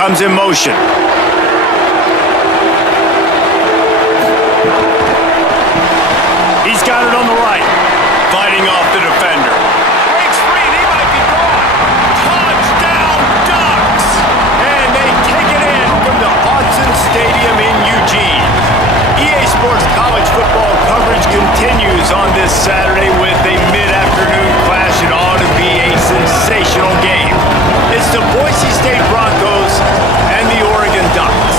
comes in motion. He's got it on the right, fighting off the defender. Breaks free, and he might be gone. Touchdown, Ducks! And they take it in from the Autzen Stadium in Eugene. EA Sports college football coverage continues on this Saturday with a mid-afternoon clash. It ought to be a sensational game. It's the Boise State Broncos and the Oregon Ducks.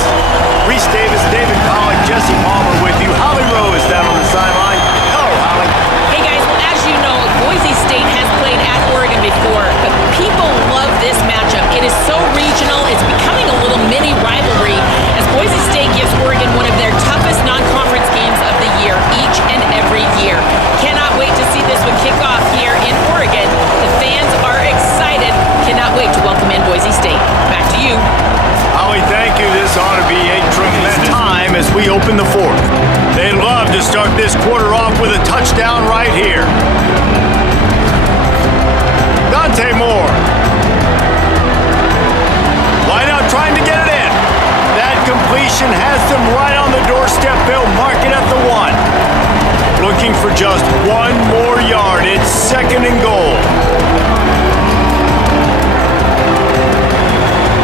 Reese Davis, David Pollack, Jesse Palmer with you. Holly Rowe is down on the sideline. Hello, Holly. Hey guys, well as you know, Boise State has played at Oregon before, but people love this matchup. It is so regional, it's becoming a little mini rivalry as Boise State gives Oregon one of their toughest non-conference games of the year, each and every year. Cannot wait to see this one kick off here in Oregon. The fans are excited. Cannot wait to welcome in Boise State. Back to you. Holly, thank you. This ought to be a tremendous time as we open the fourth. They love to start this quarter off with a touchdown right here. Dante Moore. Line out trying to get it in. That completion has them right on the doorstep. They'll mark it at the 1. Looking for just one more yard. It's second and goal.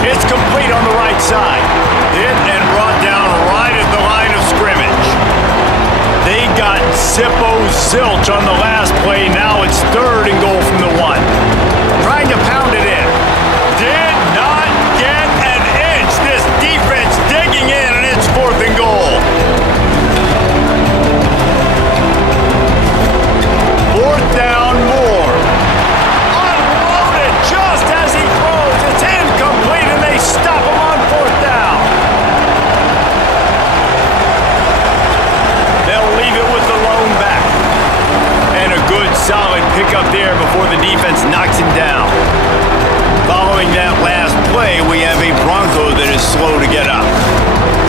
It's complete on the right side. Hit and brought down right at the line of scrimmage. They got zilch on the last play. Now it's third and goal from the 1. Trying to pound it in. Did not get an inch. This defense digging in, and it's fourth and goal. Fourth down, Moore. Unloaded just as he throws. It's incomplete, and they stop him on fourth down. They'll leave it with the lone back. And a good, solid pickup there before the defense knocks him down. Following that last play, we have a Bronco that is slow to get up.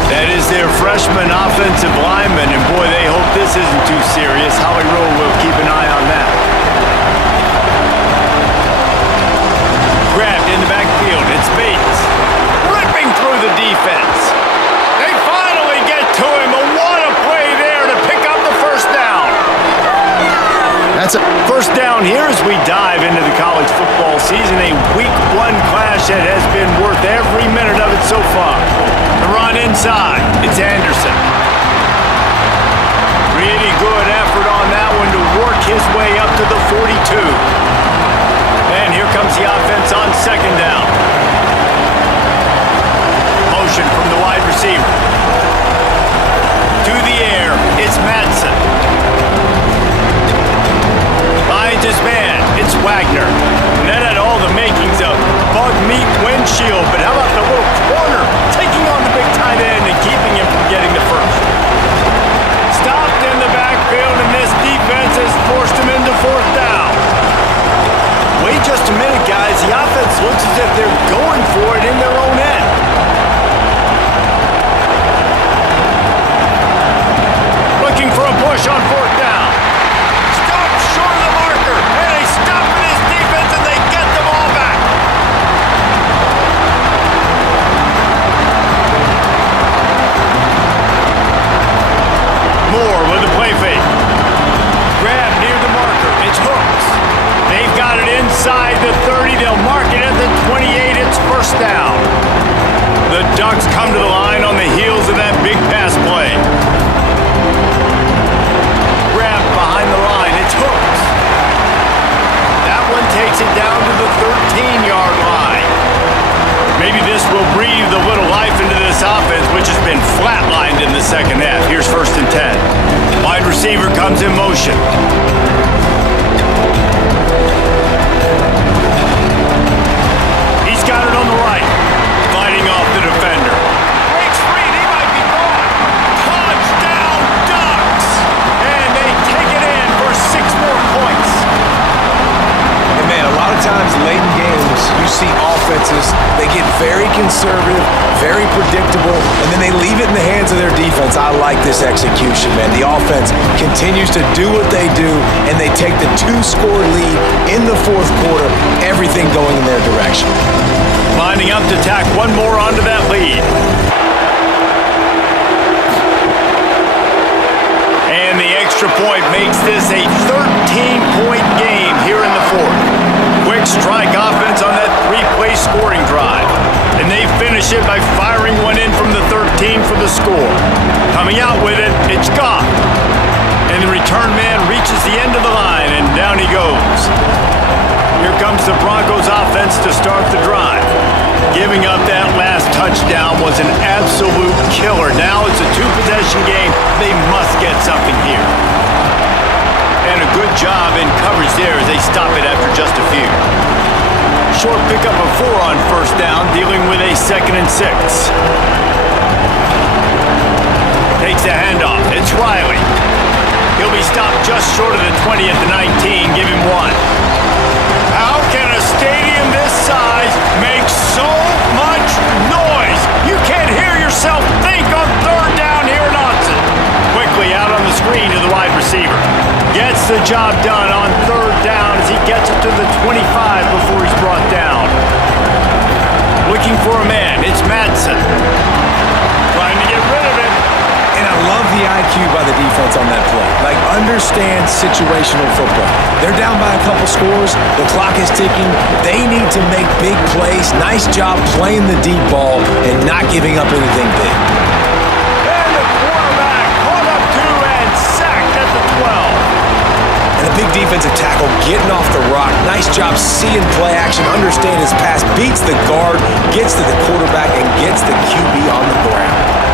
That is their freshman offensive lineman, and boy, they hope this isn't too serious. Holly Rowe will keep an eye on that. Grabbed in the backfield. It's Bates. Ripping through the defense. They finally get to him. A what a play there to pick up the first down. That's a first down here as we dive into the college football season. A week 1 clash that has been worth every minute of it so far. The run inside. It's Anderson. Really good effort on that one to work his way up to the 42. And here comes the offense on second down. Motion from the wide receiver. To the air, it's Madsen. Finds his man, it's Wagner. And that had all the makings of bug meat windshield, but how about the little corner taking on the big tight end and keeping him from getting the first? Stopped in the backfield, and this defense has forced him into fourth down. Wait just a minute, guys. The offense looks as if they're going for it in their own end. Looking for a push on fourth down. Stopped short of the marker, and they stop in his defense, and they get the ball back. Moore with the play fake. Grab near the marker. It's Hooks. They've got it inside the 30. They'll mark it at the 28. It's first down. The Ducks come to the line on the heels of that big pass play. Grab behind the line. It's Hooks. That one takes it down to the 13-yard line. Maybe this will breathe a little life into this offense, which has been flatlined in the second half. Here's first and 10. Wide receiver comes in motion. He's got it on the right, fighting off the defender. Breaks free, and he might be gone. Touchdown, Ducks! And they take it in for 6 more points. And man, a lot of times late in games, you see offenses, they get very conservative, very predictable, and then they leave it in the hands to their defense, I like this execution, man. The offense continues to do what they do, and they take the 2-score lead in the fourth quarter, everything going in their direction. Lining up to tack one more onto that lead. And the extra point makes this a 13-point game here in the fourth. Quick strike offense on that 3-play scoring drive. And they finish it by firing one in from the 13 for the score. Coming out with it, it's Goff. And the return man reaches the end of the line, and down he goes. Here comes the Broncos offense to start the drive. Giving up that last touchdown was an absolute killer. Now it's a 2-possession game. They must get something here. And a good job in coverage there as they stop it after just a few. Short pickup of 4 on first down, dealing with a 2nd and 6. Takes the handoff. It's Riley. He'll be stopped just short of the 20 at the 19. Give him 1. How can a stadium this size make so much noise? You can't hear yourself think on third down here in Autzen. Quickly out on the screen to the wide receiver. Gets the job done on third down as he gets it to the 25 before he's brought down. Looking for a man. It's Madsen. Trying to get rid of it. And I love the IQ by the defense on that play. Like, understand situational football. They're down by a couple scores. The clock is ticking. They need to make big plays. Nice job playing the deep ball and not giving up anything big. And the quarterback caught up to and sacked at the 12. And a big defensive tackle getting off the rock. Nice job seeing play action, understand his pass, beats the guard, gets to the quarterback, and gets the QB on the ground.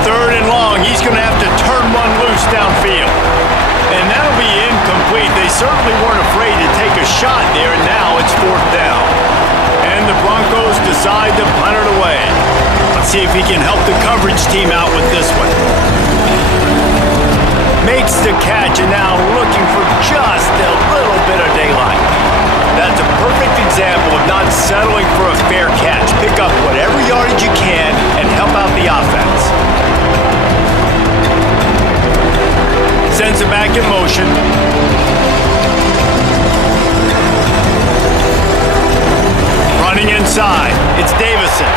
Third and long, he's going to have to turn one loose downfield. And that'll be incomplete. They certainly weren't afraid to take a shot there, and now it's 4th down. And the Broncos decide to punt it away. Let's see if he can help the coverage team out with this one. Makes the catch, and now looking for just a little bit of daylight. That's a perfect example of not settling for a fair catch. Pick up whatever yardage you can and help out the offense. Sends it back in motion. Running inside. It's Davison.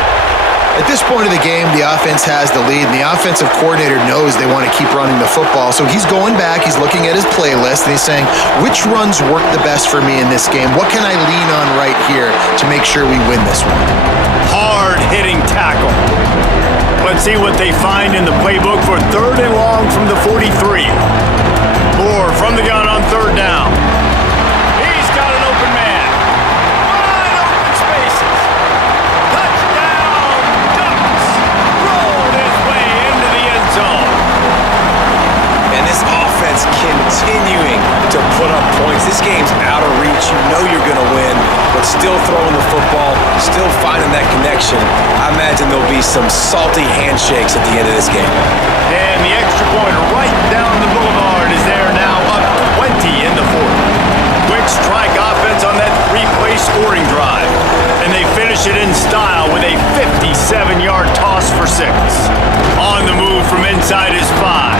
At this point of the game, the offense has the lead, and the offensive coordinator knows they want to keep running the football. So he's going back, he's looking at his playlist, and he's saying, which runs work the best for me in this game? What can I lean on right here to make sure we win this one? Hard-hitting tackle. Let's see what they find in the playbook for third and long from the 43. Moore from the gun on third down. He's got an open man. Wide open spaces. Touchdown, Ducks. Rolled his way into the end zone. And this offense continuing to put up points. This game's out of reach. You know you're going to win, but still throwing the football, still finding that connection. I imagine there'll be some salty handshakes at the end of this game. And the extra point right down the boulevard is there now, up 20 in the fourth. Quick strike offense on that 3-play scoring drive. And they finish it in style with a 57-yard toss for 6. On the move from inside his 5.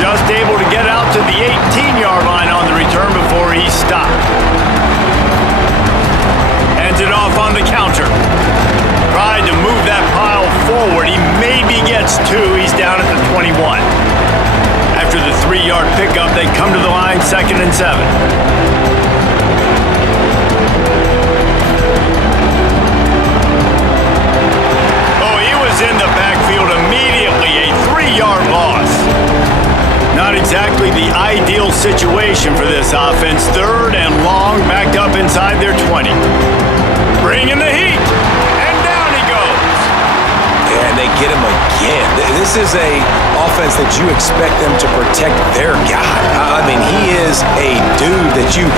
Just able to get out to the 18-yard line on the return before he's stopped. Hands it off on the counter. Tried to move that pile forward. He maybe gets 2. He's down at the 21. After the 3-yard pickup, they come to the line, 2nd and 7. Oh, he was in the backfield immediately. A 3-yard loss. Not exactly the ideal situation for this offense. Third and long, backed up inside their 20. Bringing the heat. And down he goes. And they get him again. This is a offense that you expect them to protect their guy. I mean, he is a dude that you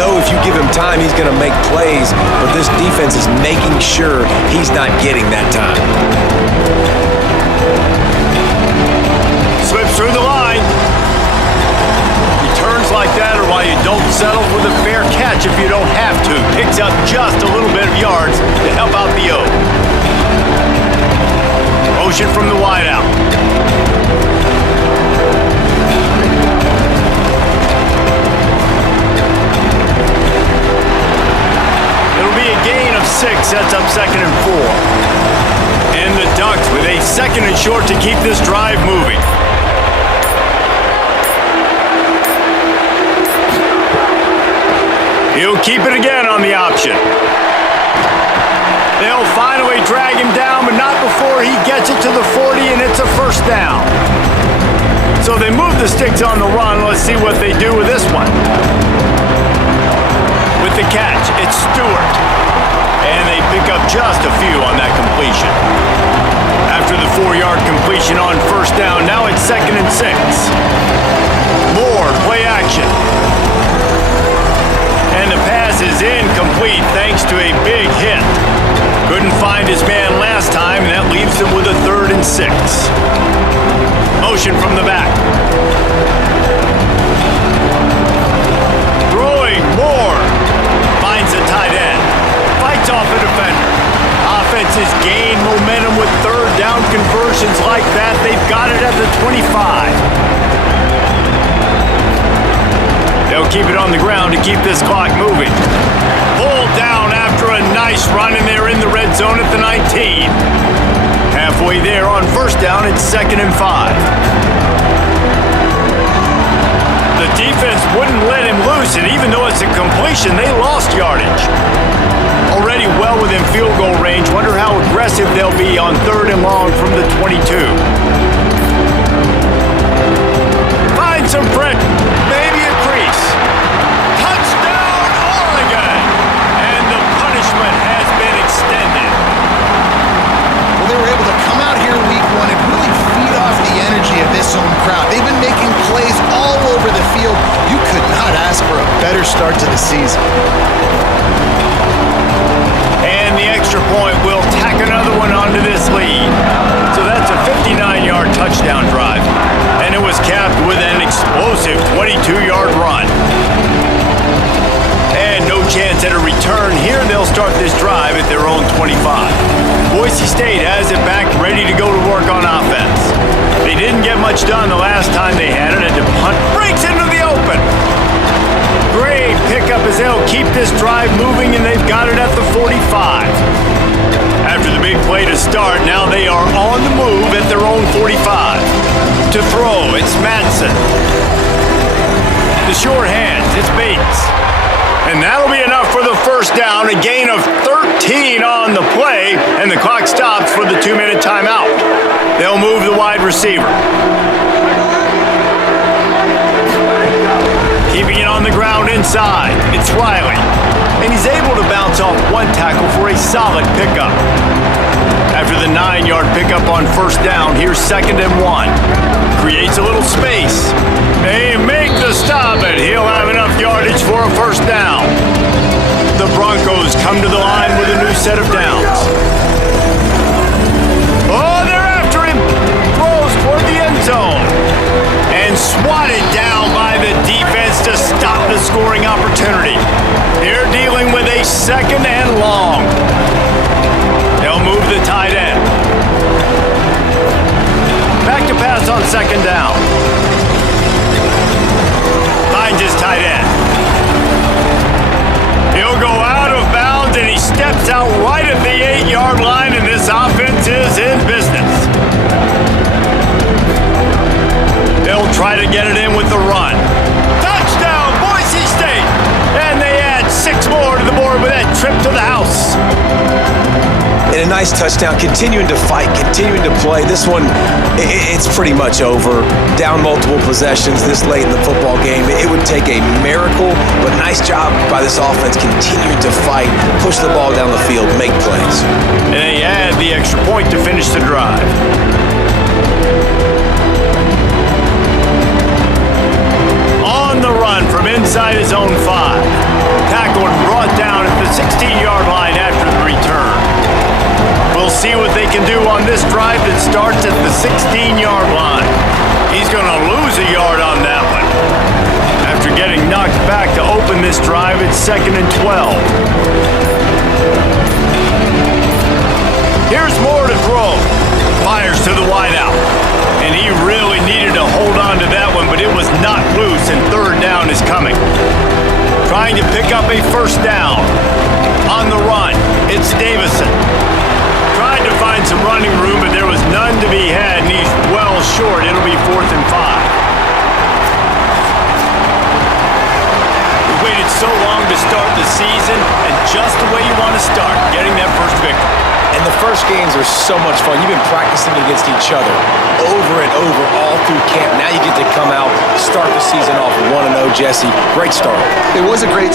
know if you give him time, he's going to make plays. But this defense is making sure he's not getting that time. Slips through the line. Returns like that are why you don't Don't settle for the fair catch if you don't have to. Picks up just a little bit of yards to help out the O. Motion from the wideout. It'll be a gain of 6, sets up 2nd and 4. And the Ducks with a 2nd and short to keep this drive moving. He'll keep it again on the option. They'll finally drag him down, but not before he gets it to the 40, and it's a 1st down. So they move the sticks on the run. Let's see what they do with this one. With the catch, it's Stewart. And they pick up just a few on that completion. After the 4-yard completion on 1st down, now it's 2nd and 6. Moore, play action. And the pass is incomplete thanks to a big hit. Couldn't find his man last time, and that leaves him with a 3rd and 6. Motion from the back. Throwing, Moore. Finds a tight end. Fights off a defender. Offenses gain momentum with 3rd down conversions like that. They've got it at the 25. They'll keep it on the ground to keep this clock moving. Pulled down after a nice run, and they're in the red zone at the 19. Halfway there on 1st down, it's 2nd and 5. The defense wouldn't let him loose, and even though it's a completion, they lost yardage. Already well within field goal range. Wonder how aggressive they'll be on 3rd and long from the 22. Find some print. Maybe a crease. Touchdown, Oregon! And the punishment has been extended. Well, they were able to come out here week 1 and really feed off the energy of this home crowd. They've been making plays all over the field. You could not ask for a better start to the season. And the extra point will tack another one onto this lead. So that's a 59-yard touchdown drive. And it was capped with an explosive 22-yard run. And no chance at a return. Here they'll start this drive at their own 25. Boise State has it back ready to go to work on offense. They didn't get much done the last time they had it, and the punt breaks into the open. Great pickup as they'll keep this drive moving, and they've got it at the 45. After the big play to start, now they are on the move at their own 45. To throw, it's Madsen. The short hands, it's Bates. And that'll be enough for the 1st down, a gain of 13 on the play, and the clock stops for the 2-minute timeout. They'll move the wide receiver. Keeping it on the ground inside, it's Riley. And he's able to bounce off one tackle for a solid pickup. After the 9-yard pickup on 1st down, here's 2nd and 1. Creates a little space. They make the stop, and he'll have enough yardage for a 1st down. The Broncos come to the line with a new set of downs. Oh, they're after him. Throws toward the end zone. And swatted down by the defense to stop the scoring opportunity. They're dealing with a 2nd and long. They'll move the tight end. Back to pass on 2nd down. Finds his tight end. He'll go out of bounds, and he steps out right at the 8-yard line, and this offense is in business. They'll try to get it in with the run. Touchdown, Boise State! And they add 6 more to the board with that trip to the house. And a nice touchdown, continuing to fight, continuing to play. This one, it's pretty much over. Down multiple possessions this late in the football game. It would take a miracle, but nice job by this offense continuing to fight, push the ball down the field, make plays. And they add the extra point to finish the drive. On the run from inside his own 5. Tackled and brought down at the 16-yard line after the return. We'll see what they can do on this drive that starts at the 16-yard line. He's going to lose a yard on that one. After getting knocked back to open this drive at 2nd and 12. Here's Moore to throw. Fires to the wideout. And he really needed to hold on to that one, but it was not loose, and 3rd down is coming. Trying to pick up a 1st down. On the run, it's Davison. Tried to find some running room, but there was none to be had, and he's well short. It'll be 4th and 5. We waited so long to start the season, and just the way you want to start, getting that first victory. And the first games are so much fun. You've been practicing against each other over and over all through camp. Now you get to come out, start the season off 1-0, Jesse. Great start. It was a great...